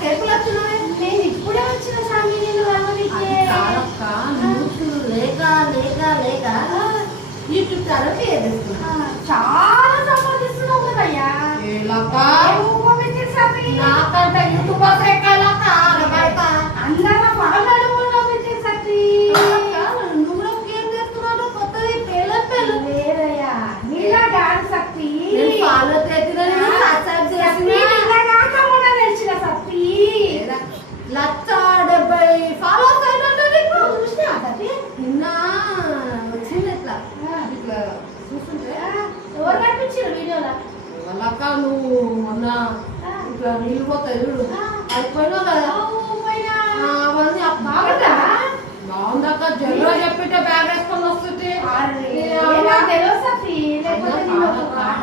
కేకులు వచ్చినాయి. నేను ఇప్పుడే వచ్చిన స్వామి. నేను లేక లేక లేక యూట్యూబ్ ఛానల్ క్రియేట్ చేసుకున్నా. చాలా సంపాదిస్తున్నావు కదయ్యా. నాకంటే యూట్యూబర్స్ ఎక్కాలక్క అందరూ బాగా సత్తి. నువ్వు కూడా ఏం చేస్తున్నావు? కొత్తది పేలం పేలు లేదయ్యా, నీలా కాదు శక్తి. ఫాలో చేసిన తెలిసిన శక్తి 170 ఫాలోవర్స్ అయినట్టు నీకు. చూసినా శక్తి? నిన్న వచ్చింది ఇట్లా ఇట్లా చూస్తుంటే ఎవరు కనిపించారు వీడియోలో? వాళ్ళక్క నువ్వు మొన్న ఇట్లా నీళ్ళు పోతాయి చూడు, అయిపోయినావు కదా అవన్నీ బాగుందా? బాగుందక్క. జనరల్ చెప్పితే బ్యాగ్ వేసుకొని వస్తుంటే తెలియదు శక్తి. లేకపోతే నేను ఒక పాట